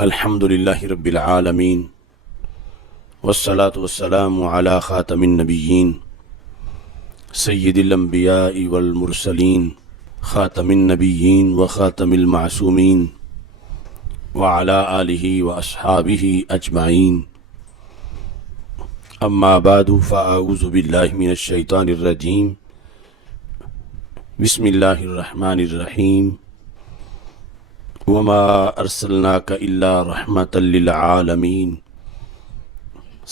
الحمد للہ رب العالمین والصلاة والسلام علی خاتم النبیین سید الانبیاء والمرسلین خاتم النبیین وخاتم المعصومین وعلی آلہ واصحابہ اجمعین اما بعد فاعوذ باللہ من الشیطان الرجیم بسم اللہ الرحمن الرحیم وما ارسلناک الا رحمتا للعالمین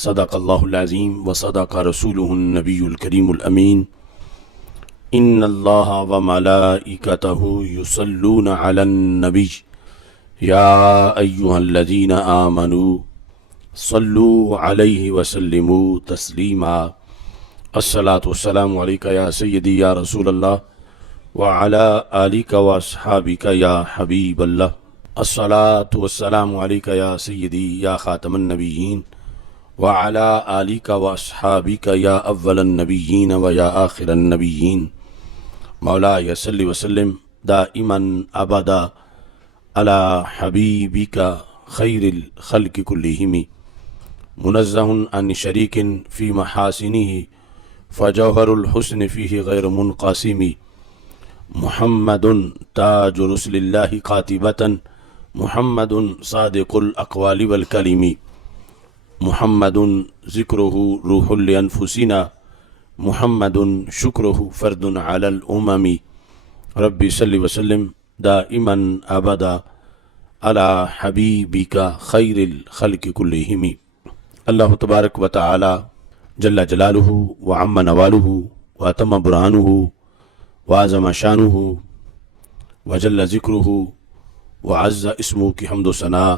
صدق اللہ العظیم وصدق رسولہ النبی الکریم الامین ان اللہ وملائکتہ یصلون علی النبی یا ایہا الذین آمنوا صلوا علیہ وسلموا تسلیما الصلاۃ والسلام علیک یا سیدی یا رسول اللہ وعلی آلک واصحابک یا حبیب اللہ الصلاۃ والسلام علیک یا سیدی یا خاتم النبیین وعلی آلک واصحابک یا اول النبیین و یا آخر النبیین مولاي صل وسلم دائما ابدا علی حبیبک خیر الخلق کلہم منزہ عن شریک فی محاسنہ فجوہر الحسن فیہ غیر منقسم محمد تاج رسل اللہ قاتبۃ محمد صادق الاقوال والکلم محمد ذکرہ روح لانفسنا محمد شکرہ فرد علی الامم ربی صلی وسلم دائما ابدا علی حبیبک خیر الخلق کلہم۔ اللہ تبارک و تعالی جل جلالہ وعم نوالہ واتم برہانہ وعظم شانہ وجل ذکرہ وعز اسمہ کی حمد و ثناء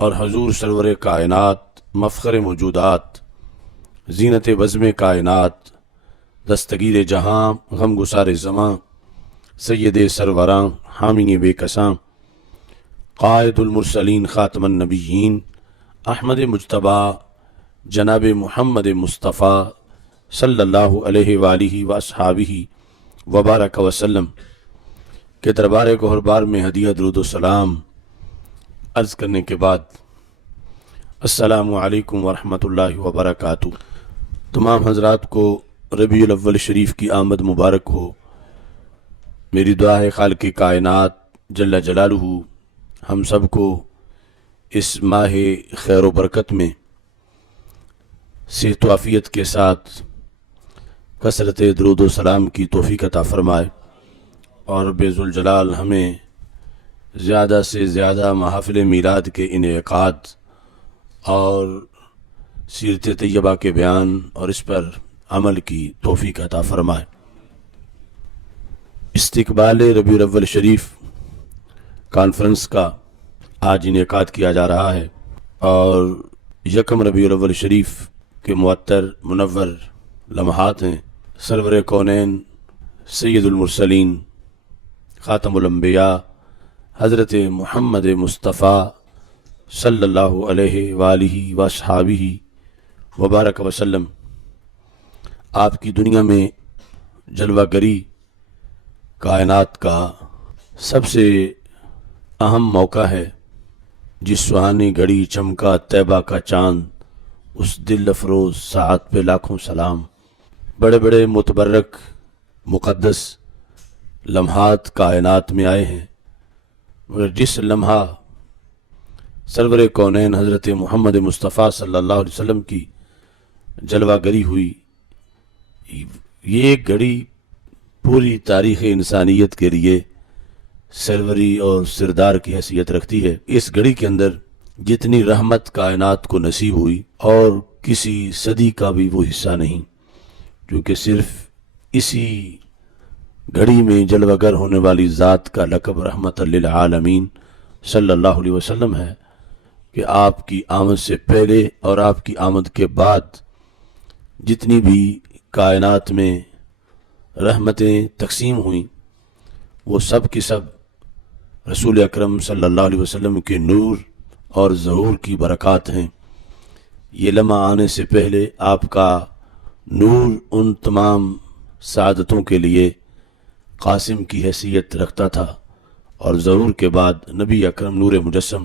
اور حضور سرور کائنات مفخر موجودات زینت بزم کائنات دستگیر جہاں غم گسار زماں سید سروراں حامی بے کساں قائد المرسلین خاتم النبیین احمد مجتبیٰ جناب محمد مصطفیٰ صلی اللہ علیہ وآلہ واصحابہ وبارک وسلم کے دربار گہربار میں ہدیہ درود و سلام عرض کرنے کے بعد السلام علیکم ورحمۃ اللہ وبرکاتہ۔ تمام حضرات کو ربیع الاول شریف کی آمد مبارک ہو۔ میری دعا ہے خالق کائنات جل جلالہ ہم سب کو اس ماہ خیر و برکت میں صحت و عافیت کے ساتھ کثرت درود و سلام کی توفیق عطا فرمائے اور رب ذوالجلال ہمیں زیادہ سے زیادہ محافل میلاد کے انعقاد اور سیرت طیبہ کے بیان اور اس پر عمل کی توفیق عطا فرمائے۔ استقبال ربیع الاول شریف کانفرنس کا آج انعقاد کیا جا رہا ہے اور یکم ربیع الاول شریف کے معطر منور لمحات ہیں۔ سرور کونین سید المرسلین خاتم الانبیاء حضرت محمد مصطفیٰ صلی اللہ علیہ وآلہ واصحابہ وبارک وسلم آپ کی دنیا میں جلوہ گری کائنات کا سب سے اہم موقع ہے۔ جس سہانی گھڑی چمکا طیبہ کا چاند اس دل افروز ساعت پہ لاکھوں سلام۔ بڑے بڑے متبرک مقدس لمحات کائنات میں آئے ہیں مگر جس لمحہ سرور کونین حضرت محمد مصطفیٰ صلی اللہ علیہ وسلم کی جلوہ گری ہوئی، یہ گھڑی پوری تاریخ انسانیت کے لیے سروری اور سردار کی حیثیت رکھتی ہے۔ اس گھڑی کے اندر جتنی رحمت کائنات کو نصیب ہوئی اور کسی صدی کا بھی وہ حصہ نہیں، کیونکہ صرف اسی گھڑی میں جلوہ گر ہونے والی ذات کا لقب رحمت للعالمین صلی اللہ علیہ وسلم ہے کہ آپ کی آمد سے پہلے اور آپ کی آمد کے بعد جتنی بھی کائنات میں رحمتیں تقسیم ہوئیں وہ سب کی سب رسول اکرم صلی اللہ علیہ وسلم کے نور اور ظہور کی برکات ہیں۔ یہ لمحہ آنے سے پہلے آپ کا نور ان تمام سعادتوں کے لیے قاسم کی حیثیت رکھتا تھا اور ظہور کے بعد نبی اکرم نور مجسم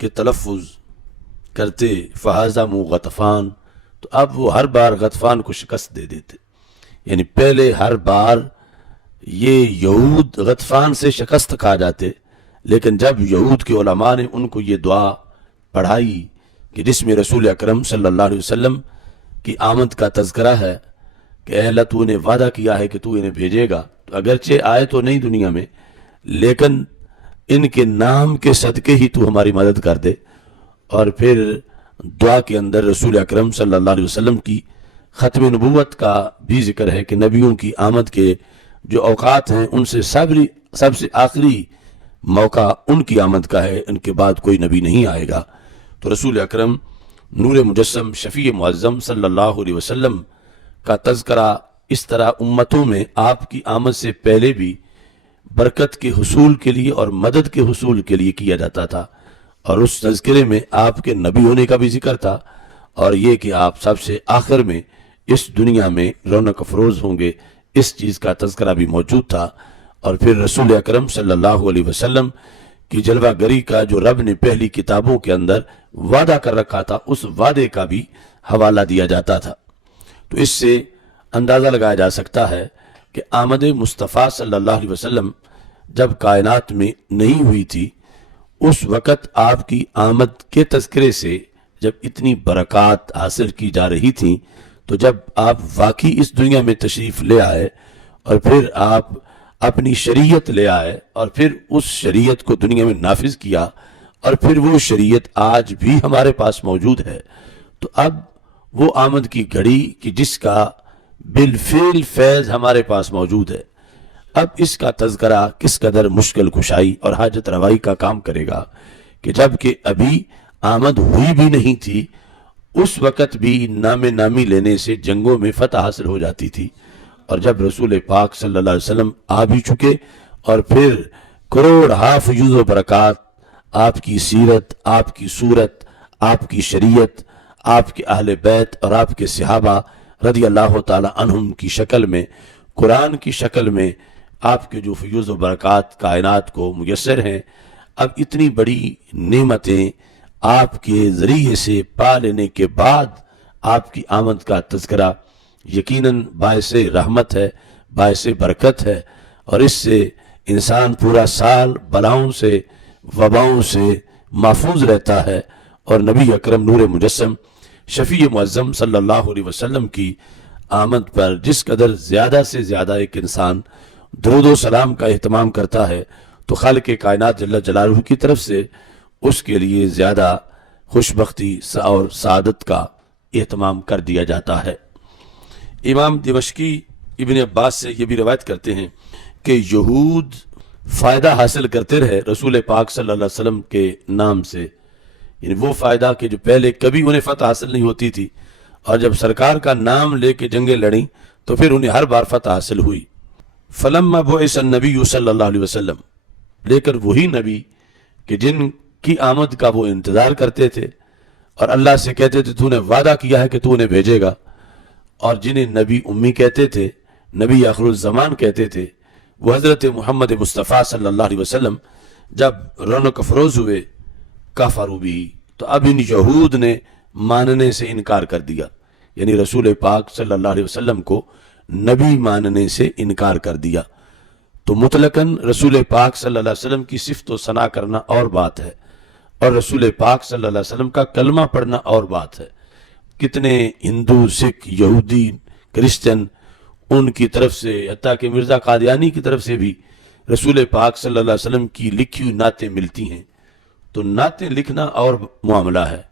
کے تلفظ کرتے فہزموا غطفان، تو اب وہ ہر بار غطفان کو شکست دے دیتے. یعنی پہلے ہر بار یہ یہود غطفان سے شکست کھا جاتے، لیکن جب یہود کے علماء نے ان کو یہ دعا پڑھائی کہ جس میں رسول اکرم صلی اللہ علیہ وسلم کی آمد کا تذکرہ ہے کہ اے اللہ تو نے وعدہ کیا ہے کہ تو انہیں بھیجے گا، تو اگرچہ آئے تو نہیں دنیا میں، لیکن ان کے نام کے صدقے ہی تو ہماری مدد کر دے. اور پھر دعا کے اندر رسول اکرم صلی اللہ علیہ وسلم کی ختم نبوت کا بھی ذکر ہے کہ نبیوں کی آمد کے جو اوقات ہیں ان سے سب سے آخری موقع ان کی آمد کا ہے، ان کے بعد کوئی نبی نہیں آئے گا. تو رسول اکرم نور مجسم شفیع معظم صلی اللہ علیہ وسلم کا تذکرہ اس طرح امتوں میں آپ کی آمد سے پہلے بھی برکت کے حصول کے لیے اور مدد کے حصول کے لیے کیا جاتا تھا، اور اس تذکرے میں آپ کے نبی ہونے کا بھی ذکر تھا، اور یہ کہ آپ سب سے آخر میں اس دنیا میں رونق افروز ہوں گے، اس چیز کا تذکرہ بھی موجود تھا. اور پھر رسول اکرم صلی اللہ علیہ وسلم کی جلوہ گری کا جو رب نے پہلی کتابوں کے اندر وعدہ کر رکھا تھا، اس وعدے کا بھی حوالہ دیا جاتا تھا. تو اس سے اندازہ لگایا جا سکتا ہے کہ آمد مصطفیٰ صلی اللہ علیہ وسلم جب کائنات میں نہیں ہوئی تھی، اس وقت آپ کی آمد کے تذکرے سے جب اتنی برکات حاصل کی جا رہی تھیں، تو جب آپ واقعی اس دنیا میں تشریف لے آئے اور پھر آپ اپنی شریعت لے آئے اور پھر اس شریعت کو دنیا میں نافذ کیا، اور پھر وہ شریعت آج بھی ہمارے پاس موجود ہے، تو اب وہ آمد کی گھڑی کہ جس کا بالفعل فیض ہمارے پاس موجود ہے، اب اس کا تذکرہ کس قدر مشکل کشائی اور حاجت روائی کا کام کرے گا کہ جب کہ ابھی آمد ہوئی بھی نہیں تھی، اس وقت بھی نام نامی لینے سے جنگوں میں فتح حاصل ہو جاتی تھی. اور جب رسول پاک صلی اللہ علیہ وسلم آ بھی چکے اور پھر کروڑ فیوز و برکات، آپ کی سیرت، آپ کی صورت، آپ کی شریعت، آپ کے اہل بیت اور آپ کے صحابہ رضی اللہ تعالی عنہم کی شکل میں، قرآن کی شکل میں آپ کے جو فیوز و برکات کائنات کو میسر ہیں، اب اتنی بڑی نعمتیں آپ کے ذریعے سے پا لینے کے بعد آپ کی آمد کا تذکرہ یقیناً باعث رحمت ہے، باعث برکت ہے، اور اس سے انسان پورا سال بلاؤں سے وباؤں سے محفوظ رہتا ہے. اور نبی اکرم نور مجسم شفیع معظم صلی اللہ علیہ وسلم کی آمد پر جس قدر زیادہ سے زیادہ ایک انسان درود و سلام کا اہتمام کرتا ہے، تو خالق کائنات جل جلالہ کی طرف سے اس کے لیے زیادہ خوشبختی اور سعادت کا اہتمام کر دیا جاتا ہے. امام دمشقی ابن عباس سے یہ بھی روایت کرتے ہیں کہ یہود فائدہ حاصل کرتے رہے رسول پاک صلی اللہ علیہ وسلم کے نام سے، یعنی وہ فائدہ کہ جو پہلے کبھی انہیں فتح حاصل نہیں ہوتی تھی، اور جب سرکار کا نام لے کے جنگیں لڑیں تو پھر انہیں ہر بار فتح حاصل ہوئی. فلما بعث النبی صلی اللہ علیہ وسلم، لے کر وہی نبی کہ جن کی آمد کا وہ انتظار کرتے تھے اور اللہ سے کہتے تھے تو نے وعدہ کیا ہے کہ تو انہیں بھیجے گا، اور جنہیں نبی امی کہتے تھے، نبی آخر الزمان کہتے تھے، وہ حضرت محمد مصطفیٰ صلی اللہ علیہ وسلم جب رونق افروز ہوئے کفروا بھی، تو اب ان یہود نے ماننے سے انکار کر دیا، یعنی رسول پاک صلی اللہ علیہ وسلم کو نبی ماننے سے انکار کر دیا. تو مطلقاً رسول پاک صلی اللہ علیہ وسلم کی صفت و ثنا کرنا اور بات ہے، اور رسول پاک صلی اللہ علیہ وسلم کا کلمہ پڑھنا اور بات ہے. کتنے ہندو، سکھ، یہودی، کرسچن ان کی طرف سے، حتیٰ کہ مرزا قادیانی کی طرف سے بھی رسول پاک صلی اللہ علیہ وسلم کی لکھی ہوئی نعتیں ملتی ہیں. تو نعتیں لکھنا اور معاملہ ہے،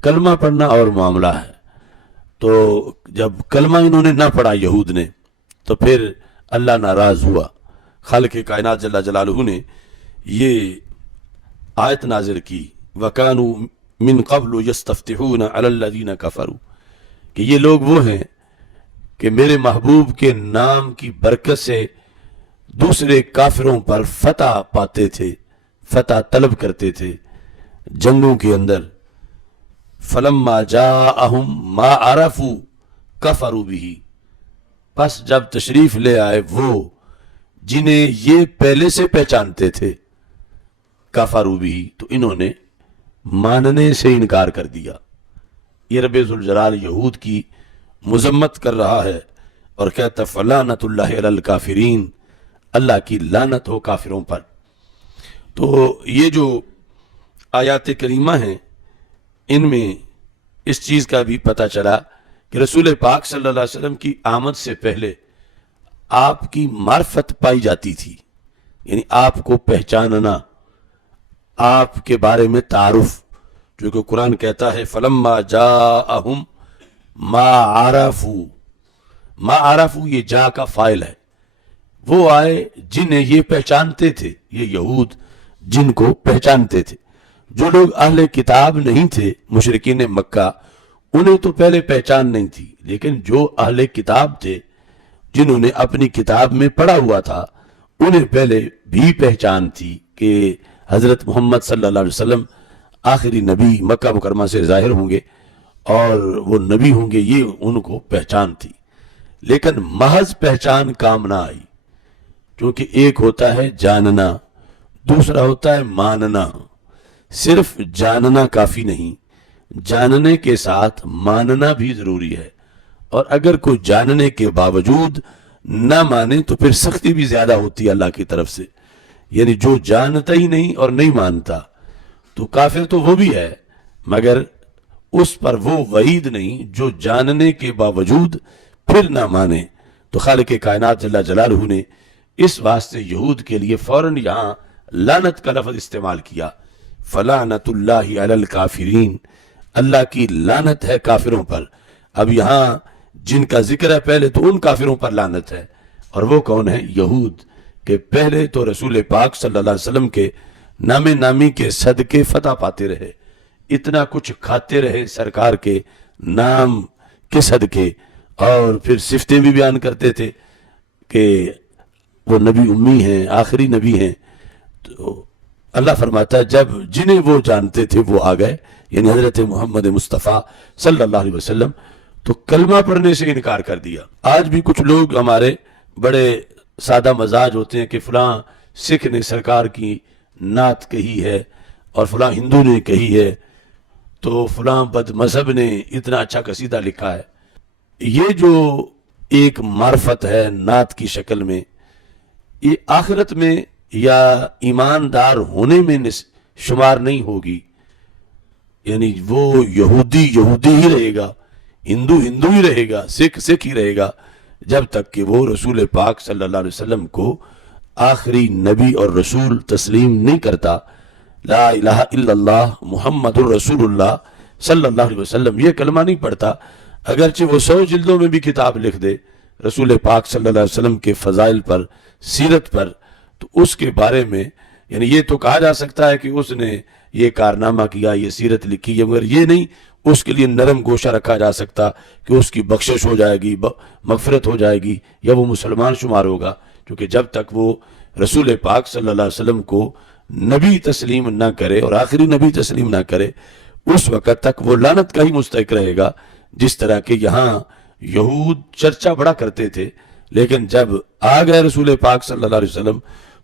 کلمہ پڑھنا اور معاملہ ہے. تو جب کلمہ انہوں نے نہ پڑھا یہود نے، تو پھر اللہ ناراض ہوا. خالق کائنات جل جلالہ نے یہ آیت نازل کی وَكَانُوا مِن قَبْلُ يَسْتَفْتِحُونَ عَلَى الَّذِينَ كَفَرُوا، کہ یہ لوگ وہ ہیں کہ میرے محبوب کے نام کی برکت سے دوسرے کافروں پر فتح پاتے تھے، فتح طلب کرتے تھے جنگوں کے اندر. فَلَمَّا جَاءَهُمْ مَا عَرَفُوا كَفَرُوا بِهِ، پس جب تشریف لے آئے وہ جنہیں یہ پہلے سے پہچانتے تھے، کفروا بِهِ، تو انہوں نے ماننے سے انکار کر دیا۔ یہ رب ذوالجلال یہود کی مذمت کر رہا ہے اور کہتا فلعنت اللہ علی الکافرین، اللہ کی لعنت ہو کافروں پر۔ تو یہ جو آیات کریمہ ہیں ان میں اس چیز کا بھی پتہ چلا کہ رسول پاک صلی اللہ علیہ وسلم کی آمد سے پہلے آپ کی معرفت پائی جاتی تھی، یعنی آپ کو پہچاننا، آپ کے بارے میں تعارف، جو کہ قرآن کہتا ہے فلما جاءہم ما عرفوا، ما عرفوا یہ جا کا فاعل ہے، وہ آئے جنہیں یہ پہچانتے تھے، یہ یہود جن کو پہچانتے تھے۔ جو لوگ اہل کتاب نہیں تھے مشرکین مکہ، انہیں تو پہلے پہچان نہیں تھی، لیکن جو اہل کتاب تھے جنہوں نے اپنی کتاب میں پڑھا ہوا تھا انہیں پہلے بھی پہچان تھی کہ حضرت محمد صلی اللہ علیہ وسلم آخری نبی مکہ مکرمہ سے ظاہر ہوں گے اور وہ نبی ہوں گے، یہ ان کو پہچان تھی۔ لیکن محض پہچان کام نہ آئی، کیونکہ ایک ہوتا ہے جاننا، دوسرا ہوتا ہے ماننا۔ صرف جاننا کافی نہیں، جاننے کے ساتھ ماننا بھی ضروری ہے، اور اگر کوئی جاننے کے باوجود نہ مانے تو پھر سختی بھی زیادہ ہوتی ہے اللہ کی طرف سے۔ یعنی جو جانتا ہی نہیں اور نہیں مانتا تو کافر تو وہ بھی ہے، مگر اس پر وہ وعید نہیں جو جاننے کے باوجود پھر نہ مانے۔ تو خالق کائنات جل جلالہ نے اس واسطے یہود کے لیے فوراً یہاں لعنت کا لفظ استعمال کیا، فلعنت اللہ علی الکافرین، اللہ کی لعنت ہے کافروں پر۔ اب یہاں جن کا ذکر ہے پہلے تو ان کافروں پر لعنت ہے، اور وہ کون ہیں؟ یہود، کہ پہلے تو رسول پاک صلی اللہ علیہ وسلم کے نام نامی کے صدقے فتح پاتے رہے، اتنا کچھ کھاتے رہے سرکار کے نام کے صدقے، اور پھر صفتیں بھی بیان کرتے تھے کہ وہ نبی امی ہیں، آخری نبی ہیں۔ تو اللہ فرماتا ہے جب جنہیں وہ جانتے تھے وہ آ گئے، یعنی حضرت محمد مصطفیٰ صلی اللہ علیہ وسلم، تو کلمہ پڑھنے سے انکار کر دیا۔ آج بھی کچھ لوگ ہمارے بڑے سادہ مزاج ہوتے ہیں کہ فلاں سکھ نے سرکار کی نعت کہی ہے اور فلاں ہندو نے کہی ہے، تو فلاں بد مذہب نے اتنا اچھا قصیدہ لکھا ہے۔ یہ جو ایک معرفت ہے نعت کی شکل میں، یہ آخرت میں یا ایماندار ہونے میں شمار نہیں ہوگی، یعنی وہ یہودی یہودی ہی رہے گا، ہندو ہندو ہی رہے گا، سکھ سکھ ہی رہے گا، جب تک کہ وہ رسول پاک صلی اللہ علیہ وسلم کو آخری نبی اور رسول تسلیم نہیں کرتا۔ لا الہ الا اللہ محمد الرسول اللہ صلی اللہ علیہ وسلم یہ کلمہ نہیں پڑھتا، اگرچہ وہ 100 جلدوں میں بھی کتاب لکھ دے رسول پاک صلی اللہ علیہ وسلم کے فضائل پر، سیرت پر، تو اس کے بارے میں یعنی یہ تو کہا جا سکتا ہے کہ اس نے یہ کارنامہ کیا، یہ سیرت لکھی ہے، مگر یہ نہیں اس کے لیے نرم گوشہ رکھا جا سکتا کہ اس کی بخشش ہو جائے گی، مغفرت ہو جائے گی، یا وہ مسلمان شمار ہوگا، کیونکہ جب تک وہ رسول پاک صلی اللہ علیہ وسلم کو نبی تسلیم نہ کرے اور آخری نبی تسلیم نہ کرے، اس وقت تک وہ لعنت کا ہی مستحق رہے گا۔ جس طرح کہ یہاں یہود چرچا بڑا کرتے تھے، لیکن جب آ گئے رسول پاک صلی اللہ علیہ وسلم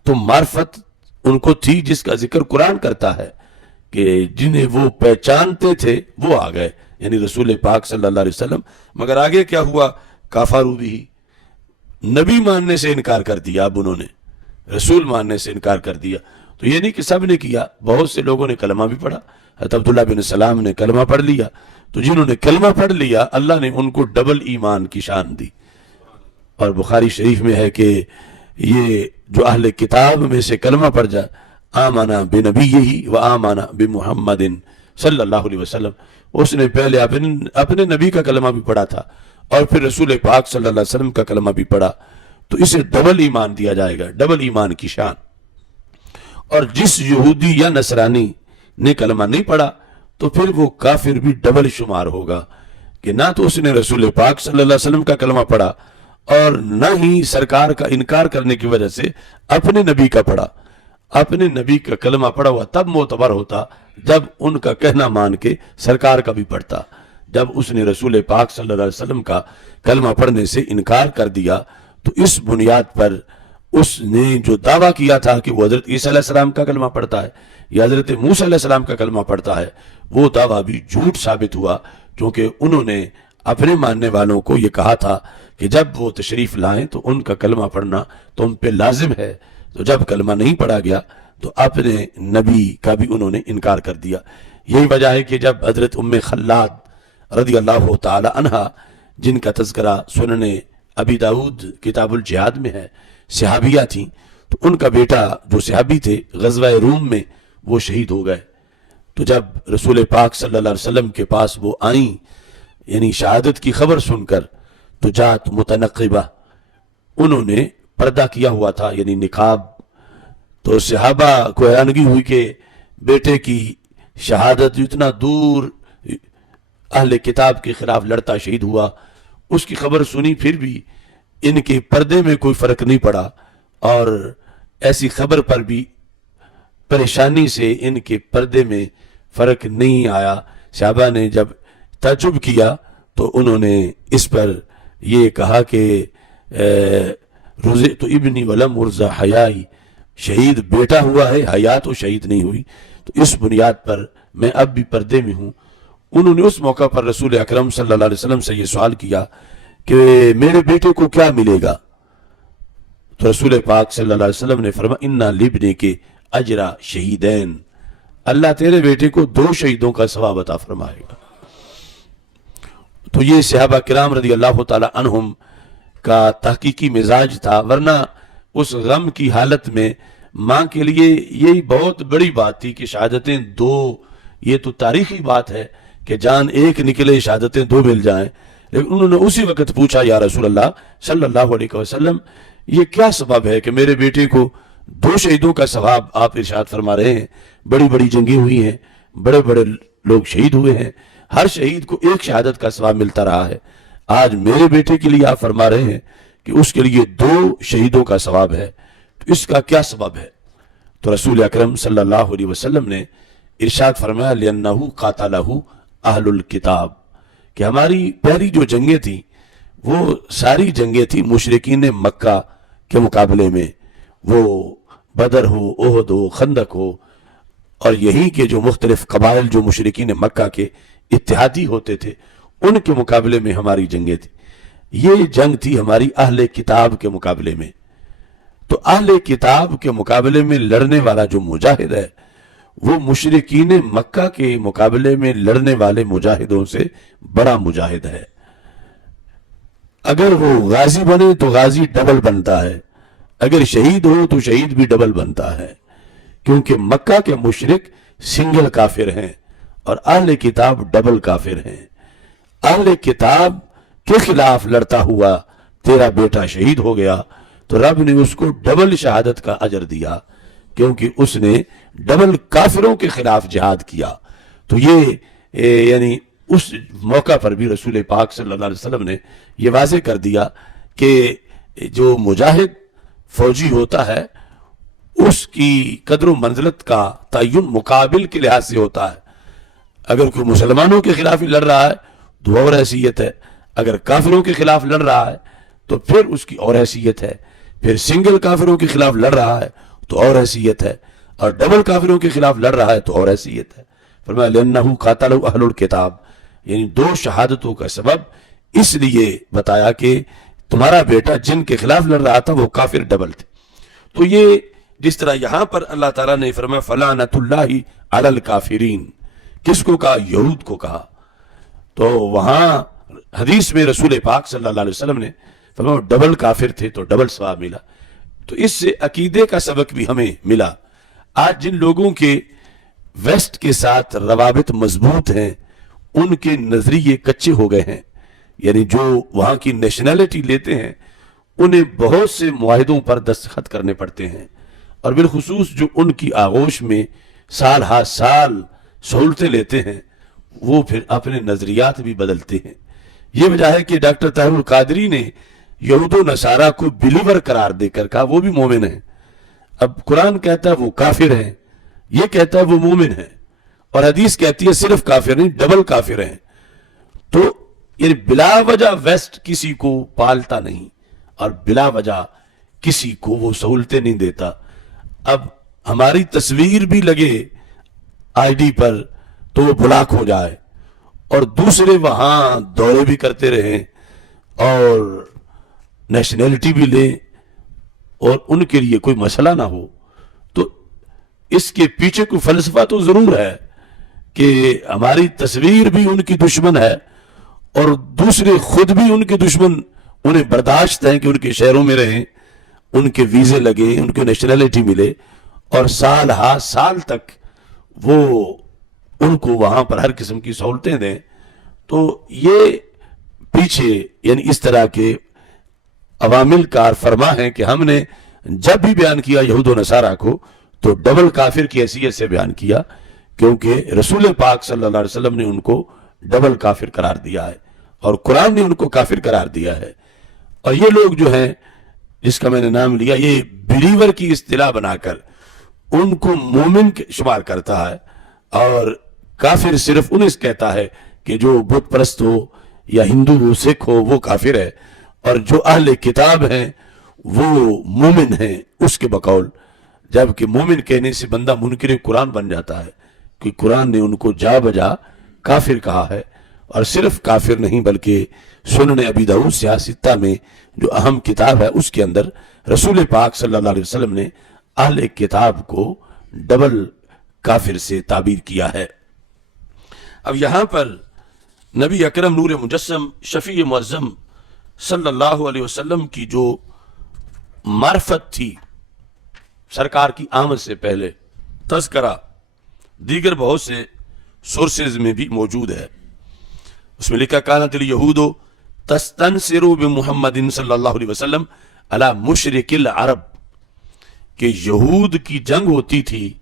تو معرفت ان کو تھی، جس کا ذکر قرآن کرتا ہے کہ جنہیں وہ پہچانتے تھے وہ آ گئے، یعنی رسول پاک صلی اللہ علیہ وسلم۔ مگر آگے کیا ہوا؟ کافروا بھی، نبی ماننے سے انکار کر دیا، اب انہوں نے رسول ماننے سے انکار کر دیا۔ تو یہ نہیں کہ سب نے کیا، بہت سے لوگوں نے کلمہ بھی پڑھا، حضرت عبداللہ بن سلام نے کلمہ پڑھ لیا، تو جنہوں نے کلمہ پڑھ لیا اللہ نے ان کو ڈبل ایمان کی شان دی۔ اور بخاری شریف میں ہے کہ یہ جو اہل کتاب میں سے کلمہ پڑھ جائے، آمنا بنبیہ و آمنا بمحمد صلی اللہ علیہ وسلم، اس نے پہلے اپنے نبی کا کلمہ بھی پڑھا تھا اور پھر رسول پاک صلی اللہ علیہ وسلم کا کلمہ بھی پڑھا، تو اسے ڈبل ایمان دیا جائے گا، ڈبل ایمان کی شان۔ اور جس یہودی یا نصرانی نے کلمہ نہیں پڑھا تو پھر وہ کافر بھی ڈبل شمار ہوگا، کہ نہ تو اس نے رسول پاک صلی اللہ علیہ وسلم کا کلمہ پڑھا اور نہ ہی سرکار کا انکار کرنے کی وجہ سے اپنے نبی کا پڑھا۔ اپنے نبی کا کلمہ پڑھا ہوا تب معتبر ہوتا جب ان کا کہنا مان کے سرکار کا بھی پڑھتا۔ جب اس نے رسول پاک صلی اللہ علیہ وسلم کا کلمہ پڑھنے سے انکار کر دیا تو اس بنیاد پر اس نے جو دعویٰ کیا تھا کہ وہ حضرت عیسیٰ علیہ السلام کا کلمہ پڑھتا ہے یا حضرت موسیٰ علیہ السلام کا کلمہ پڑھتا ہے، وہ دعویٰ بھی جھوٹ ثابت ہوا، کیونکہ انہوں نے اپنے ماننے والوں کو یہ کہا تھا کہ جب وہ تشریف لائیں تو ان کا کلمہ پڑھنا تو ان پہ لازم ہے، تو جب کلمہ نہیں پڑھا گیا تو اپنے نبی کا بھی انہوں نے انکار کر دیا۔ یہی وجہ ہے کہ جب حضرت ام خلاد رضی اللہ تعالی عنہا، جن کا تذکرہ سنن ابی داؤد کتاب الجہاد میں ہے، صحابیہ تھیں، تو ان کا بیٹا جو صحابی تھے غزوہ روم میں وہ شہید ہو گئے، تو جب رسول پاک صلی اللہ علیہ وسلم کے پاس وہ آئیں، یعنی شہادت کی خبر سن کر، تو جات متنقبہ، انہوں نے پردہ کیا ہوا تھا، یعنی نقاب، تو صحابہ کو حیرانگی ہوئی کہ بیٹے کی شہادت اتنا دور اہل کتاب کے خلاف لڑتا شہید ہوا، اس کی خبر سنی، پھر بھی ان کے پردے میں کوئی فرق نہیں پڑا، اور ایسی خبر پر بھی پریشانی سے ان کے پردے میں فرق نہیں آیا۔ صحابہ نے جب تعجب کیا تو انہوں نے اس پر یہ کہا کہ روزے تو ابنی ولم ارزا حیائی، شہید بیٹا ہوا ہے، حیا تو شہید نہیں ہوئی، تو اس بنیاد پر میں اب بھی پردے میں ہوں۔ انہوں نے اس موقع پر رسول اکرم صلی اللہ علیہ وسلم سے یہ سوال کیا کہ میرے بیٹے کو کیا ملے گا؟ تو رسول پاک صلی اللہ علیہ وسلم نے فرمایا اِنَّ لِابْنِكَ اجرا شہیدین، اللہ تیرے بیٹے کو 2 شہیدوں کا ثواب عطا فرمائے گا۔ تو یہ صحابہ کرام رضی اللہ تعالی عنہم کا تحقیقی مزاج تھا، ورنہ اس غم کی حالت میں ماں کے لیے یہی بہت بڑی بات تھی کہ شہادتیں 2، یہ تو تاریخی بات ہے کہ جان ایک نکلے شہادتیں 2 مل جائیں، لیکن انہوں نے اسی وقت پوچھا یا رسول اللہ صلی اللہ علیہ وسلم یہ کیا سبب ہے کہ میرے بیٹے کو 2 شہیدوں کا ثواب آپ ارشاد فرما رہے ہیں؟ بڑی بڑی جنگیں ہوئی ہیں، بڑے بڑے لوگ شہید ہوئے ہیں، ہر شہید کو 1 شہادت کا ثواب ملتا رہا ہے، آج میرے بیٹے کے لیے آپ فرما رہے ہیں کہ اس کے لیے 2 شہیدوں کا ثواب ہے، تو اس کا کیا سبب ہے؟ تو رسول اکرم صلی اللہ علیہ وسلم نے ارشاد فرمایا لِأَنَّهُ قَاتَلَهُ أَهْلُ الْكِتَابِ، کہ ہماری پہلی جو جنگیں تھیں وہ ساری جنگیں تھیں مشرکین مکہ کے مقابلے میں، وہ بدر ہو، احد ہو، خندق ہو، اور یہی کے جو مختلف قبائل جو مشرکین مکہ کے اتحادی ہوتے تھے ان کے مقابلے میں ہماری جنگیں تھیں۔ یہ جنگ تھی ہماری اہل کتاب کے مقابلے میں، تو اہل کتاب کے مقابلے میں لڑنے والا جو مجاہد ہے وہ مشرکین مکہ کے مقابلے میں لڑنے والے مجاہدوں سے بڑا مجاہد ہے۔ اگر وہ غازی بنے تو غازی ڈبل بنتا ہے، اگر شہید ہو تو شہید بھی ڈبل بنتا ہے، کیونکہ مکہ کے مشرک سنگل کافر ہیں اور اہل کتاب ڈبل کافر ہیں۔ اہل کتاب کے خلاف لڑتا ہوا تیرا بیٹا شہید ہو گیا تو رب نے اس کو ڈبل شہادت کا اجر دیا، کیونکہ اس نے ڈبل کافروں کے خلاف جہاد کیا۔ تو یہ یعنی اس موقع پر بھی رسول پاک صلی اللہ علیہ وسلم نے یہ واضح کر دیا کہ جو مجاہد فوجی ہوتا ہے اس کی قدر و منزلت کا تعین مقابل کے لحاظ سے ہوتا ہے۔ اگر کوئی مسلمانوں کے خلاف لڑ رہا ہے تو اور حیثیت ہے، اگر کافروں کے خلاف لڑ رہا ہے تو پھر اس کی اور حیثیت ہے، پھر سنگل کافروں کے خلاف لڑ رہا ہے تو اور حیثیت ہے، اور ڈبل کافروں کے خلاف لڑ رہا ہے تو اور حیثیت ہے۔ فرمایا لِأَنَّهُ قَاتَلَهُ أَهْلُ الْكِتَابِ، یعنی 2 شہادتوں کا سبب اس لیے بتایا کہ تمہارا بیٹا جن کے خلاف لڑ رہا تھا وہ کافر ڈبل تھے۔ تو یہ جس طرح یہاں پر اللہ تعالیٰ نے فرمایا فَلَعْنَةُ اللَّهِ عَلَى الْكَافِرِينَ، کس کو کہا؟ یہود کو کہا۔ تو وہاں حدیث میں رسول پاک صلی اللہ علیہ وسلم نے فرمایا ڈبل کافر تھے تو ڈبل ثواب ملا۔ تو اس سے عقیدے کا سبق بھی ہمیں ملا۔ آج جن لوگوں کے ویسٹ کے ساتھ روابط مضبوط ہیں ان کے نظریے کچے ہو گئے ہیں، یعنی جو وہاں کی نیشنلٹی لیتے ہیں انہیں بہت سے معاہدوں پر دستخط کرنے پڑتے ہیں، اور بالخصوص جو ان کی آغوش میں سال ہا سال سہولتیں لیتے ہیں وہ پھر اپنے نظریات بھی بدلتے ہیں۔ یہ وجہ ہے کہ ڈاکٹر طاہر القادری نے یہود و نصارہ کو بلیور قرار دے کر کہا وہ بھی مومن ہیں۔ اب قرآن کہتا ہے وہ کافر ہیں، یہ کہتا ہے وہ مومن ہیں، اور حدیث کہتی ہے صرف کافر نہیں ڈبل کافر ہیں۔ تو یعنی بلا وجہ ویسٹ کسی کو پالتا نہیں، اور بلا وجہ کسی کو وہ سہولتیں نہیں دیتا. اب ہماری تصویر بھی لگے آئی ڈی پر تو وہ بلاک ہو جائے اور دوسرے وہاں دورے بھی کرتے رہیں اور نیشنلٹی بھی لیں اور ان کے لیے کوئی مسئلہ نہ ہو. تو اس کے پیچھے کوئی فلسفہ تو ضرور ہے کہ ہماری تصویر بھی ان کی دشمن ہے اور دوسرے خود بھی ان کے دشمن. انہیں برداشت ہے کہ ان کے شہروں میں رہیں, ان کے ویزے لگیں, ان کو نیشنلٹی ملے اور سال ہا سال تک وہ ان کو وہاں پر ہر قسم کی سہولتیں دیں. تو یہ پیچھے یعنی اس طرح کے عوامل کار فرما ہیں کہ ہم نے جب بھی بیان کیا یہود و نصارہ کو تو ڈبل کافر کی حیثیت سے بیان کیا, کیونکہ رسول پاک صلی اللہ علیہ وسلم نے ان کو ڈبل کافر قرار دیا ہے اور قرآن نے ان کو کافر قرار دیا ہے. اور یہ لوگ جو ہیں جس کا میں نے نام لیا, یہ بلیور کی اصطلاح بنا کر ان کو مومن شمار کرتا ہے اور کافر صرف انہیں کہتا ہے کہ جو بت پرست ہو یا ہندو ہو, سکھ ہو, وہ کافر ہے, اور جو اہل کتاب ہیں وہ مومن ہیں اس کے بقول. جبکہ مومن کہنے سے بندہ منکر قرآن بن جاتا ہے کہ قرآن نے ان کو جا بجا کافر کہا ہے. اور صرف کافر نہیں بلکہ سنن ابی داؤد سیاستہ میں جو اہم کتاب ہے اس کے اندر رسول پاک صلی اللہ علیہ وسلم نے اہل کتاب کو ڈبل کافر سے تعبیر کیا ہے. اب یہاں پر نبی اکرم نور مجسم شفیع معظم صلی اللہ علیہ وسلم کی جو معرفت تھی سرکار کی آمد سے پہلے, تذکرہ دیگر بہت سے سورسز میں بھی موجود ہے. اس میں لکھا کانت الیہود تستنصر بمحمد صلی اللہ علیہ وسلم علی مشرک العرب, کہ یہود کی جنگ ہوتی تھی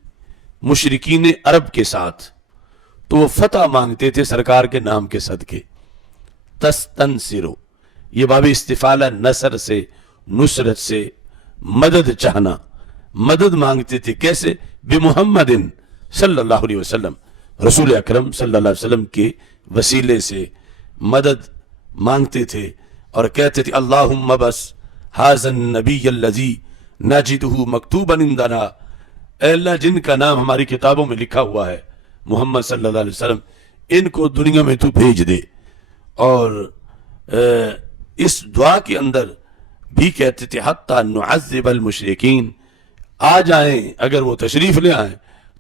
مشرکین عرب کے ساتھ تو وہ فتح مانگتے تھے سرکار کے نام کے صدقے. تستنصر یہ باب استفالہ نصر سے, نصرت سے, مدد چاہنا, مدد مانگتے تھے. کیسے؟ بمحمد صلی اللہ علیہ وسلم, رسول اکرم صلی اللہ علیہ وسلم کے وسیلے سے مدد مانگتے تھے اور کہتے تھے اللہم بس ھذا النبی الذی نجدہ مکتوبا عندنا, اے اللہ جن کا نام ہماری کتابوں میں لکھا ہوا ہے محمد صلی اللہ علیہ وسلم, ان کو دنیا میں تو بھیج دے. اور اس دعا کے اندر بھی کہتے تھے حتی نعذب المشرکین, آ جائیں اگر وہ تشریف لے آئیں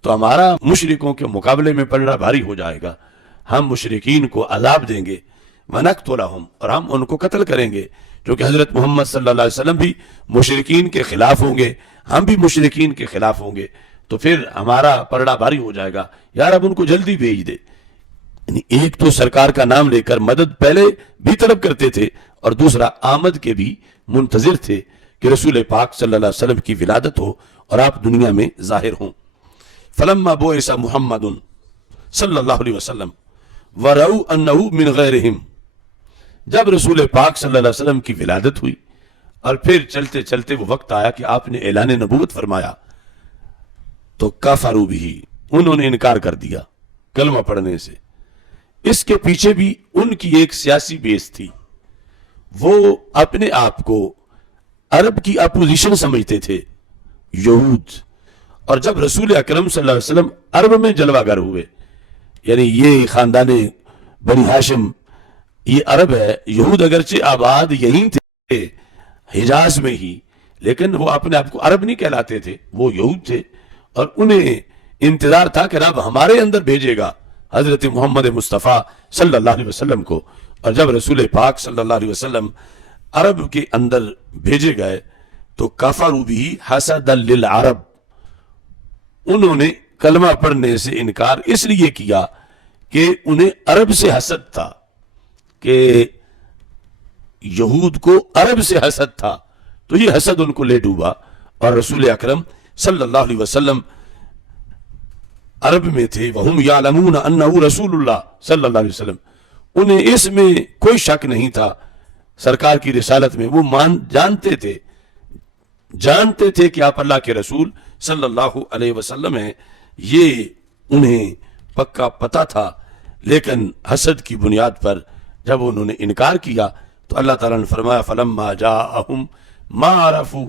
تو ہمارا مشرکوں کے مقابلے میں پڑنا بھاری ہو جائے گا, ہم مشرکین کو عذاب دیں گے. وَنَقْتُلَهُمْ, اور ہم ان کو قتل کریں گے, کیونکہ حضرت محمد صلی اللہ علیہ وسلم بھی مشرکین کے خلاف ہوں گے, ہم بھی مشرکین کے خلاف ہوں گے, تو پھر ہمارا پڑنا بھاری ہو جائے گا. یار اب ان کو جلدی بھیج دے. یعنی ایک تو سرکار کا نام لے کر مدد پہلے بھی طلب کرتے تھے اور دوسرا آمد کے بھی منتظر تھے کہ رسول پاک صلی اللہ علیہ وسلم کی ولادت ہو اور آپ دنیا میں ظاہر ہوں. فلما بعث محمد صلی اللہ علیہ وسلم ورأوا انہ من غیرہم, جب رسول پاک صلی اللہ علیہ وسلم کی ولادت ہوئی اور پھر چلتے چلتے وہ وقت آیا کہ آپ نے اعلان نبوت فرمایا تو کفروا بہ, انہوں نے انکار کر دیا کلمہ پڑھنے سے. اس کے پیچھے بھی ان کی ایک سیاسی بیس تھی, وہ اپنے آپ کو عرب کی اپوزیشن سمجھتے تھے یہود. اور جب رسول اکرم صلی اللہ علیہ وسلم عرب میں جلوہ گر ہوئے, یعنی یہ خاندان بنی ہاشم یہ عرب ہے, یہود اگرچہ آباد یہیں تھے حجاز میں ہی, لیکن وہ اپنے آپ کو عرب نہیں کہلاتے تھے, وہ یہود تھے. اور انہیں انتظار تھا کہ رب ہمارے اندر بھیجے گا حضرت محمد مصطفیٰ صلی اللہ علیہ وسلم کو. اور جب رسول پاک صلی اللہ علیہ وسلم عرب کے اندر بھیجے گئے تو کفروا بہ حسدا للعرب, انہوں نے کلمہ پڑھنے سے انکار اس لیے کیا کہ انہیں عرب سے حسد تھا, کہ یہود کو عرب سے حسد تھا, تو یہ حسد ان کو لے ڈوبا. اور رسول اکرم صلی اللہ علیہ وسلم عرب میں تھے, وَهُمْ يَعْلَمُونَ أَنَّهُ رسول اللہ صلی اللہ علیہ وسلم, انہیں اس میں کوئی شک نہیں تھا سرکار کی رسالت میں. وہ جانتے تھے کہ آپ اللہ کے رسول صلی اللہ علیہ وسلم ہیں, یہ انہیں پکا پتہ تھا. لیکن حسد کی بنیاد پر جب انہوں نے انکار کیا تو اللہ تعالیٰ نے فرمایا فَلَمَّا جَاءَهُمْ مَا عَرَفُوا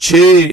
6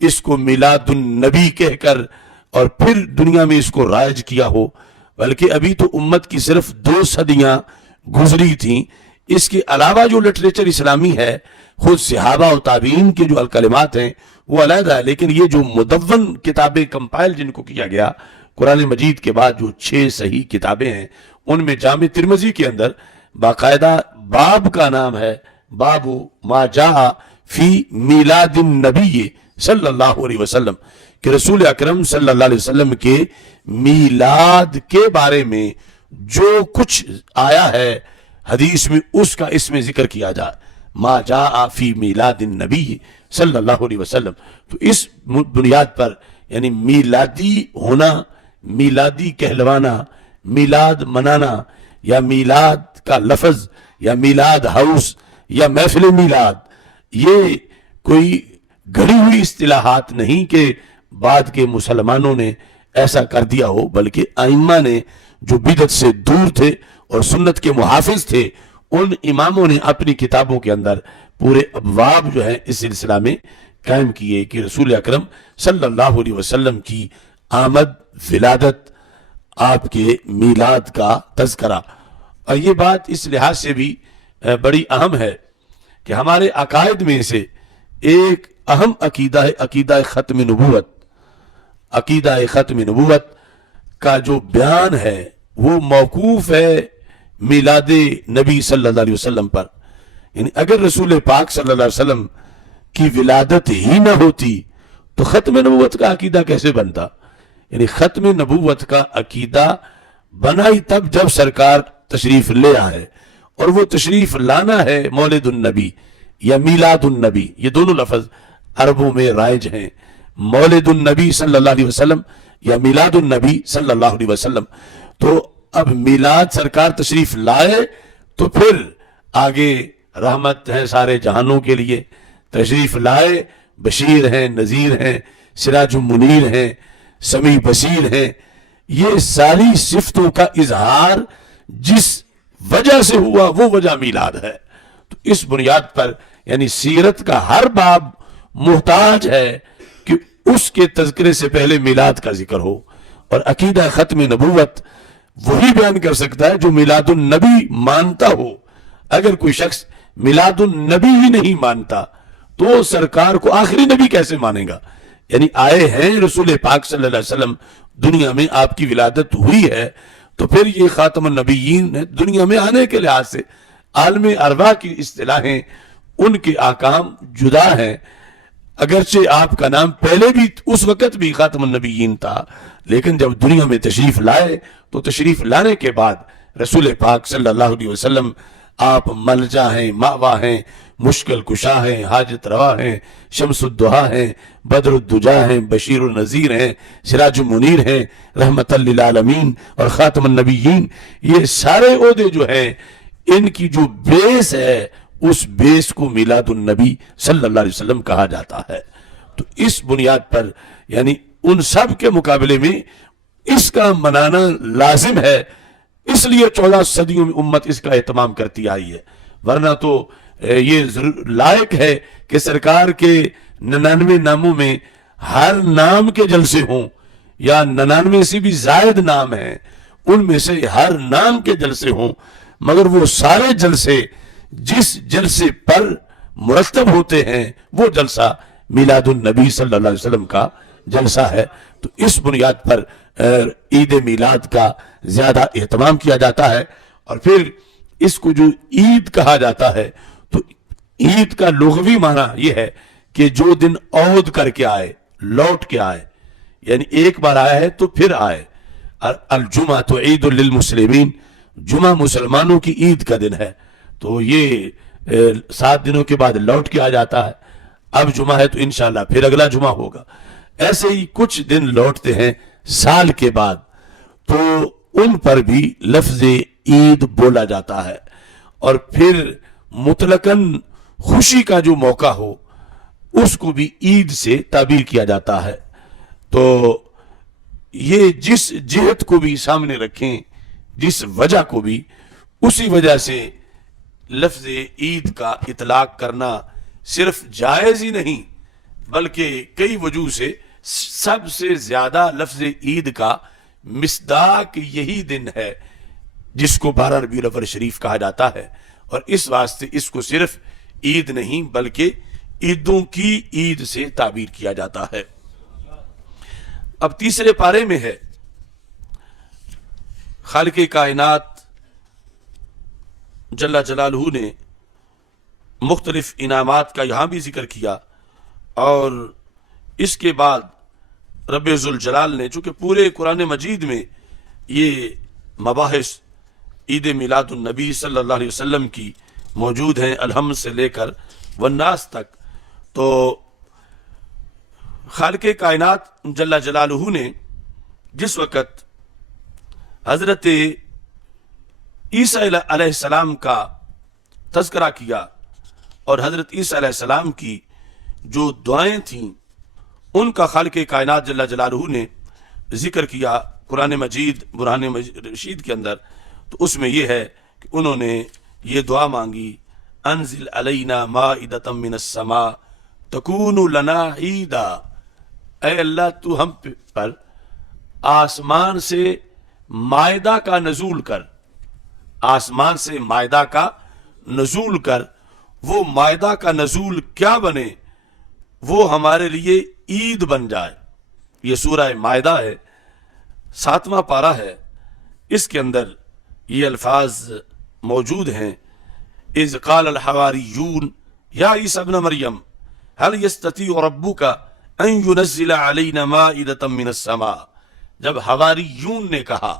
اس کو میلاد النبی کہہ کر اور پھر دنیا میں اس کو رائج کیا ہو، بلکہ ابھی تو امت کی صرف 2 صدیاں گزری تھیں۔ اس کے علاوہ جو لٹریچر اسلامی ہے، خود صحابہ و تابعین کے جو الکلمات ہیں وہ علیحدہ ہے، لیکن یہ جو مدون کتابیں کمپائل جن کو کیا گیا قرآن مجید کے بعد، جو 6 صحیح کتابیں ہیں، ان میں جامع ترمذی کے اندر باقاعدہ باب کا نام ہے، باب ما جاء فی میلاد النبی صلی اللہ علیہ وسلم، کہ رسول اکرم صلی اللہ علیہ وسلم کے میلاد کے بارے میں جو کچھ آیا ہے حدیث میں، اس کا اس میں ذکر کیا جائے، ما جاء فی میلاد النبی صلی اللہ علیہ وسلم۔ تو اس بنیاد پر یعنی میلادی ہونا، میلادی کہلوانا، میلاد منانا، یا میلاد کا لفظ، یا میلاد ہاؤس، یا محفل میلاد، یہ کوئی گھڑی ہوئی اصطلاحات نہیں کہ بعد کے مسلمانوں نے ایسا کر دیا ہو، بلکہ ائمہ نے جو بدعت سے دور تھے اور سنت کے محافظ تھے، ان اماموں نے اپنی کتابوں کے اندر پورے ابواب جو ہیں اس سلسلہ میں قائم کیے کہ رسول اکرم صلی اللہ علیہ وسلم کی آمد، ولادت، آپ کے میلاد کا تذکرہ۔ اور یہ بات اس لحاظ سے بھی بڑی اہم ہے کہ ہمارے عقائد میں سے ایک اہم عقیدہ ہے عقیدہ ختم نبوت۔ عقیدہ ختم نبوت کا جو بیان ہے وہ موقوف ہے میلاد نبی صلی اللہ علیہ وسلم پر۔ یعنی اگر رسول پاک صلی اللہ علیہ وسلم کی ولادت ہی نہ ہوتی تو ختم نبوت کا عقیدہ کیسے بنتا؟ یعنی ختم نبوت کا عقیدہ بنا ہی تب جب سرکار تشریف لے آئے، اور وہ تشریف لانا ہے مولد النبی یا میلاد النبی، یہ دونوں لفظ عربوں میں رائج ہیں، مولد النبی صلی اللہ علیہ وسلم یا میلاد النبی صلی اللہ علیہ وسلم۔ تو اب میلاد سرکار تشریف لائے تو پھر آگے رحمت ہے سارے جہانوں کے لیے، تشریف لائے، بشیر ہیں، نذیر ہیں، سراج منیر ہیں، سمیع بصیر ہیں، یہ ساری صفتوں کا اظہار جس وجہ سے ہوا وہ وجہ میلاد ہے۔ تو اس بنیاد پر یعنی سیرت کا ہر باب محتاج ہے کہ اس کے تذکرے سے پہلے میلاد کا ذکر ہو، اور عقیدہ ختم نبوت وہی بیان کر سکتا ہے جو میلاد النبی مانتا ہو۔ اگر کوئی شخص میلاد النبی ہی نہیں مانتا تو سرکار کو آخری نبی کیسے مانے گا؟ یعنی آئے ہیں رسول پاک صلی اللہ علیہ وسلم، دنیا میں آپ کی ولادت ہوئی ہے، تو پھر یہ خاتم النبیین ہے۔ دنیا میں آنے کے لحاظ سے عالم ارواح کی اصطلاحیں، ان کے احکام جدا ہیں، اگرچہ آپ کا نام پہلے بھی اس وقت بھی خاتم النبیین تھا، لیکن جب دنیا میں تشریف لائے تو تشریف لانے کے بعد رسول پاک صلی اللہ علیہ وسلم آپ ملجا ہیں، مأوا ہیں، مشکل کشا ہیں، حاجت روا ہیں، شمس الدحا ہیں، بدر الدجا ہیں، بشیر النذیر ہیں، سراج منیر ہیں، رحمت للعالمین اور خاتم النبیین۔ یہ سارے عہدے جو ہیں ان کی جو بیس ہے، اس بیس کو میلاد النبی صلی اللہ علیہ وسلم کہا جاتا ہے۔ تو اس بنیاد پر یعنی ان سب کے مقابلے میں اس کا منانا لازم ہے، اس لیے 14 صدیوں میں امت اس کا اہتمام کرتی آئی ہے، ورنہ تو یہ ضرور لائق ہے کہ سرکار کے 99 ناموں میں ہر نام کے جلسے ہوں، یا 99 سے بھی زائد نام ہیں، ان میں سے ہر نام کے جلسے ہوں، مگر وہ سارے جلسے جس جلسے پر مرتب ہوتے ہیں وہ جلسہ میلاد النبی صلی اللہ علیہ وسلم کا جلسہ ہے۔ تو اس بنیاد پر عید میلاد کا زیادہ اہتمام کیا جاتا ہے۔ اور پھر اس کو جو عید کہا جاتا ہے، تو عید کا لغوی معنی یہ ہے کہ جو دن عود کر کے آئے، لوٹ کے آئے، یعنی ایک بار آیا ہے تو پھر آئے۔ الجمعہ تو عید للمسلمین، جمعہ مسلمانوں کی عید کا دن ہے، تو یہ 7 دنوں کے بعد لوٹ کے آ جاتا ہے۔ اب جمعہ ہے تو انشاءاللہ پھر اگلا جمعہ ہوگا، ایسے ہی کچھ دن لوٹتے ہیں سال کے بعد، تو ان پر بھی لفظ عید بولا جاتا ہے۔ اور پھر مطلقاً خوشی کا جو موقع ہو اس کو بھی عید سے تعبیر کیا جاتا ہے۔ تو یہ جس جہت کو بھی سامنے رکھیں، جس وجہ کو بھی، اسی وجہ سے لفظ عید کا اطلاق کرنا صرف جائز ہی نہیں بلکہ کئی وجوہ سے سب سے زیادہ لفظ عید کا مصداق یہی دن ہے جس کو 12 ربیع الاول شریف کہا جاتا ہے، اور اس واسطے اس کو صرف عید نہیں بلکہ عیدوں کی عید سے تعبیر کیا جاتا ہے۔ اب تیسرے پارے میں ہے خالق کائنات جل جلالہ نے مختلف انعامات کا یہاں بھی ذکر کیا، اور اس کے بعد رب ذوالجلال نے، چونکہ پورے قرآن مجید میں یہ مباحث عید میلاد النبی صلی اللہ علیہ وسلم کی موجود ہیں، الحمد سے لے کر والناس تک، تو خالق کائنات جل جلالہ نے جس وقت حضرت عیسیٰ علیہ السلام کا تذکرہ کیا اور حضرت عیسیٰ علیہ السلام کی جو دعائیں تھیں ان کا خالق کائنات جل جلالہ نے ذکر کیا قرآن مجید برہان رشید کے اندر، تو اس میں یہ ہے کہ انہوں نے یہ دعا مانگی، انزل علینا مائدۃ من السماء تکون لنا عیدا، اے اللہ تو ہم پر آسمان سے مائدہ کا نزول کر، آسمان سے مائدہ کا نزول کر، وہ مائدہ کا نزول کیا بنے، وہ ہمارے لیے عید بن جائے۔ یہ سورہ مائدہ ہے، 7واں پارہ ہے، اس کے اندر یہ الفاظ موجود ہیں، اذ قال الحواریون یا عیسیٰ ابن مریم هل یستطیع ربک ان ینزل علینا مائدۃ من السماء، جب حواریون نے کہا،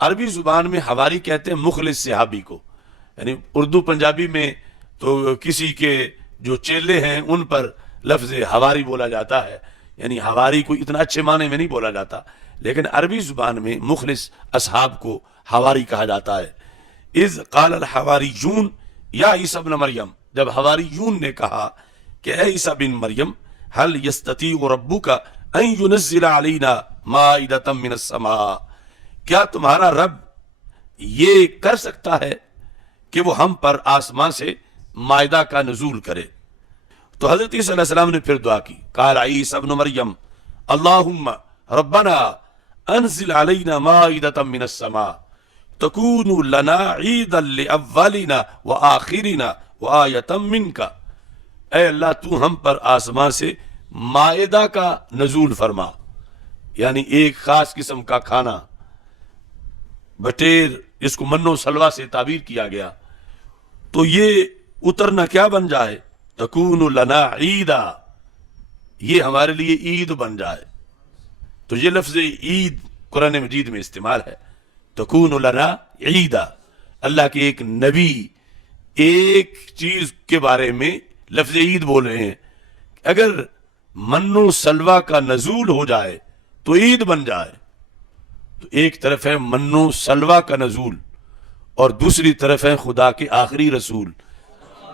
عربی زبان میں حواری کہتے ہیں مخلص صحابی کو، یعنی اردو پنجابی میں تو کسی کے جو چیلے ہیں ان پر لفظ حواری بولا جاتا ہے، یعنی حواری کو اتنا اچھے معنی میں نہیں بولا جاتا، لیکن عربی زبان میں مخلص اصحاب کو حواری کہا جاتا ہے۔ اذ قال الحواریون یا عیسیٰ ابن مریم، جب حواریون نے کہا کہ اے عیسیٰ بن مریم هل یستطیع ربک ان ینزل علینا مائدۃ من السماء، کیا تمہارا رب یہ کر سکتا ہے کہ وہ ہم پر آسمان سے مائدہ کا نزول کرے؟ تو حضرت عیسیٰ علیہ السلام نے پھر دعا کی، قال عیسیٰ ابن مریم اللہم ربنا انزل علینا مائدۃ من السماء تکون لنا عیدا لاولنا وآخرنا وآیۃ منک، اے اللہ تو ہم پر آسمان سے مائدہ کا نزول فرما، یعنی ایک خاص قسم کا کھانا، بٹیر جس کو من و سلوہ سے تعبیر کیا گیا، تو یہ اترنا کیا بن جائے، تکون لنا عیدا، یہ ہمارے لیے عید بن جائے۔ تو یہ لفظ عید قرآن مجید میں استعمال ہے، تکون لنا عیدا، اللہ کے ایک نبی ایک چیز کے بارے میں لفظ عید بول رہے ہیں، اگر من و سلوہ کا نزول ہو جائے تو عید بن جائے۔ تو ایک طرف ہے من و سلوہ کا نزول اور دوسری طرف ہے خدا کے آخری رسول،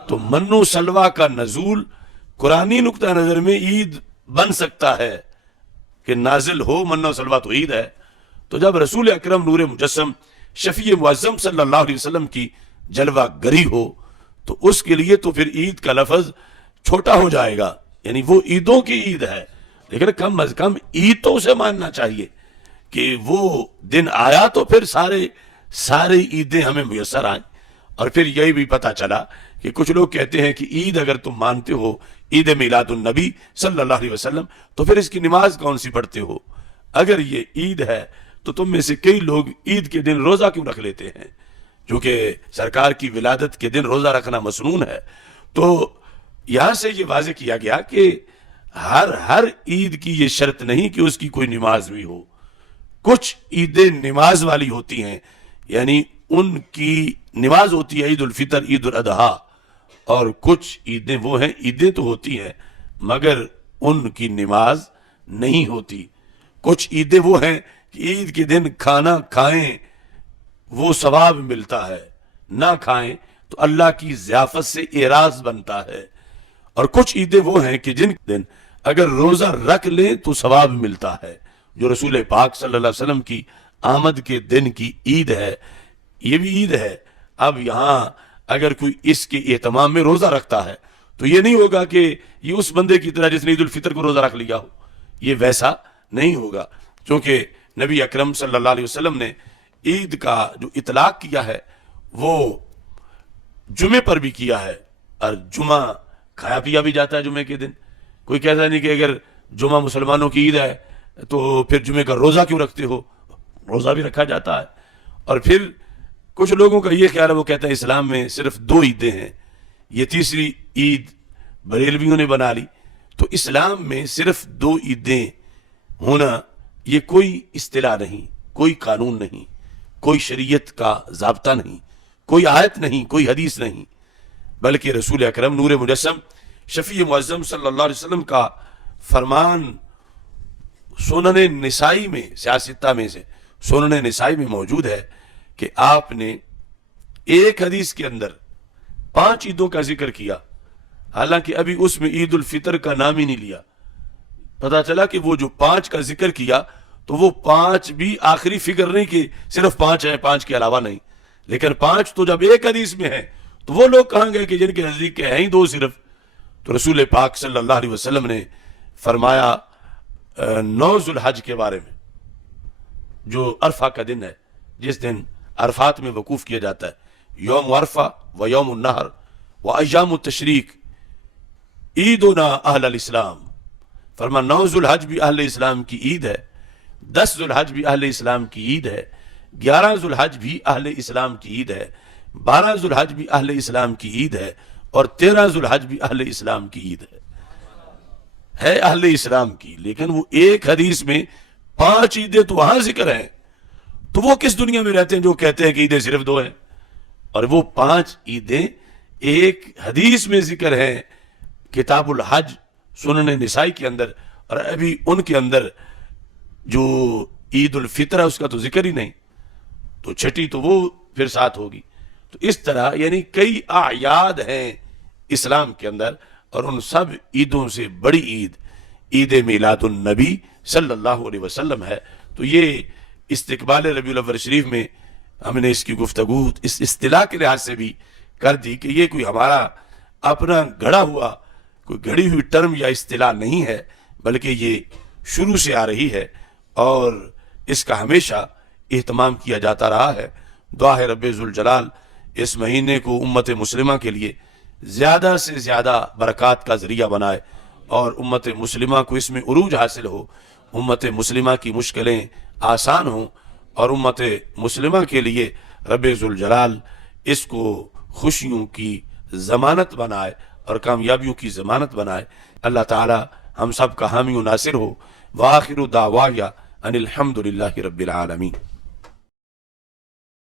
تو من و سلوہ کا نزول قرآنی نقطہ نظر میں عید بن سکتا ہے کہ نازل ہو من و سلوہ تو عید ہے۔ تو جب رسول اکرم نور مجسم شفیع معظم صلی اللہ علیہ وسلم کی جلوہ گری ہو تو اس کے لیے تو پھر عید کا لفظ چھوٹا ہو جائے گا، یعنی وہ عیدوں کی عید ہے، لیکن کم از کم عید تو اسے ماننا چاہیے کہ وہ دن آیا تو پھر سارے عیدیں ہمیں میسر آئیں۔ اور پھر یہی بھی پتہ چلا کہ کچھ لوگ کہتے ہیں کہ عید اگر تم مانتے ہو عید میلاد النبی صلی اللہ علیہ وسلم تو پھر اس کی نماز کون سی پڑھتے ہو؟ اگر یہ عید ہے تو تم میں سے کئی لوگ عید کے دن روزہ کیوں رکھ لیتے ہیں؟ چونکہ سرکار کی ولادت کے دن روزہ رکھنا مسنون ہے۔ تو یہاں سے یہ واضح کیا گیا کہ ہر عید کی یہ شرط نہیں کہ اس کی کوئی نماز بھی ہو، کچھ عیدیں نماز والی ہوتی ہیں، یعنی ان کی نماز ہوتی ہے عید الفطر عید الاضحیٰ، اور کچھ عیدیں وہ ہیں عیدیں تو ہوتی ہیں مگر ان کی نماز نہیں ہوتی۔ کچھ عیدیں وہ ہیں کہ عید کے دن کھانا کھائیں وہ ثواب ملتا ہے، نہ کھائیں تو اللہ کی ضیافت سے اعراض بنتا ہے، اور کچھ عیدیں وہ ہیں کہ جن دن اگر روزہ رکھ لیں تو ثواب ملتا ہے، جو رسول پاک صلی اللہ علیہ وسلم کی آمد کے دن کی عید ہے، یہ بھی عید ہے۔ اب یہاں اگر کوئی اس کے اہتمام میں روزہ رکھتا ہے تو یہ نہیں ہوگا کہ یہ اس بندے کی طرح جس نے عید الفطر کو روزہ رکھ لیا ہو، یہ ویسا نہیں ہوگا، چونکہ نبی اکرم صلی اللہ علیہ وسلم نے عید کا جو اطلاق کیا ہے وہ جمعے پر بھی کیا ہے، اور جمعہ کھایا پیا بھی جاتا ہے جمعے کے دن۔ کوئی کہتا نہیں کہ اگر جمعہ مسلمانوں کی عید ہے تو پھر جمعے کا روزہ کیوں رکھتے ہو، روزہ بھی رکھا جاتا ہے۔ اور پھر کچھ لوگوں کا یہ خیال ہے، وہ کہتے ہیں اسلام میں صرف 2 عیدیں ہیں، یہ تیسری عید بریلویوں نے بنا لی۔ تو اسلام میں صرف 2 عیدیں ہونا یہ کوئی اصطلاح نہیں، کوئی قانون نہیں، کوئی شریعت کا ضابطہ نہیں، کوئی آیت نہیں، کوئی حدیث نہیں، بلکہ رسول اکرم نور مجسم شفیع معظم صلی اللہ علیہ وسلم کا فرمان سنن نسائی میں، سیاستہ میں سے سنن نسائی میں موجود ہے کہ آپ نے ایک حدیث کے اندر 5 عیدوں کا ذکر کیا، حالانکہ ابھی اس میں عید الفطر کا نام ہی نہیں لیا۔ پتا چلا کہ وہ جو 5 کا ذکر کیا تو وہ 5 بھی آخری فکر نہیں کہ صرف 5 ہیں، 5 کے علاوہ نہیں، لیکن 5 تو جب ایک حدیث میں ہے تو وہ لوگ کہاں گئے کہ جن کے نزدیک ہیں ہی 2 صرف۔ تو رسول پاک صلی اللہ علیہ وسلم نے فرمایا 9 ذو الحج کے بارے میں، جو عرفہ کا دن ہے، جس دن عرفات میں وقوف کیا جاتا ہے، یوم عرفہ و یوم النحر و ایام التشریق عیدنا اہل الاسلام۔ فرما 9 ذو الحج بھی اہل اسلام کی عید ہے، 10 ذو الحج بھی اہل اسلام کی عید ہے، 11 ذو الحج بھی اہل اسلام کی عید ہے، 12 ذو الحج بھی اہل اسلام کی عید ہے، اور 13 ذو الحج بھی اہل اسلام کی عید ہے اہل اسلام کی۔ لیکن وہ ایک حدیث میں 5 عیدیں تو وہاں ذکر ہیں، تو وہ کس دنیا میں رہتے ہیں جو کہتے ہیں کہ عیدیں صرف 2 ہیں؟ اور وہ 5 عیدیں ایک حدیث میں ذکر ہیں کتاب الحج سنن نسائی کے اندر، اور ابھی ان کے اندر جو عید الفطر ہے اس کا تو ذکر ہی نہیں، تو چھٹی تو وہ پھر ساتھ ہوگی۔ تو اس طرح یعنی کئی اعیاد ہیں اسلام کے اندر، اور ان سب عیدوں سے بڑی عید عید میلاد النبی صلی اللہ علیہ وسلم ہے۔ تو یہ استقبال ربیع الاول شریف میں ہم نے اس کی گفتگو اس اصطلاح کے لحاظ سے بھی کر دی کہ یہ کوئی ہمارا اپنا گھڑا ہوا کوئی گھڑی ہوئی ٹرم یا اصطلاح نہیں ہے، بلکہ یہ شروع سے آ رہی ہے اور اس کا ہمیشہ اہتمام کیا جاتا رہا ہے۔ دعا ہے رب ذوالجلال اس مہینے کو امت مسلمہ کے لیے زیادہ سے زیادہ برکات کا ذریعہ بنائے، اور امت مسلمہ کو اس میں عروج حاصل ہو، امت مسلمہ کی مشکلیں آسان ہوں، اور امت مسلمہ کے لیے رب ذوالجلال اس کو خوشیوں کی ضمانت بنائے اور کامیابیوں کی ضمانت بنائے۔ اللہ تعالی ہم سب کا حامی و ناصر ہو۔ وآخر دعوایا ان الحمد للہ رب العالمین۔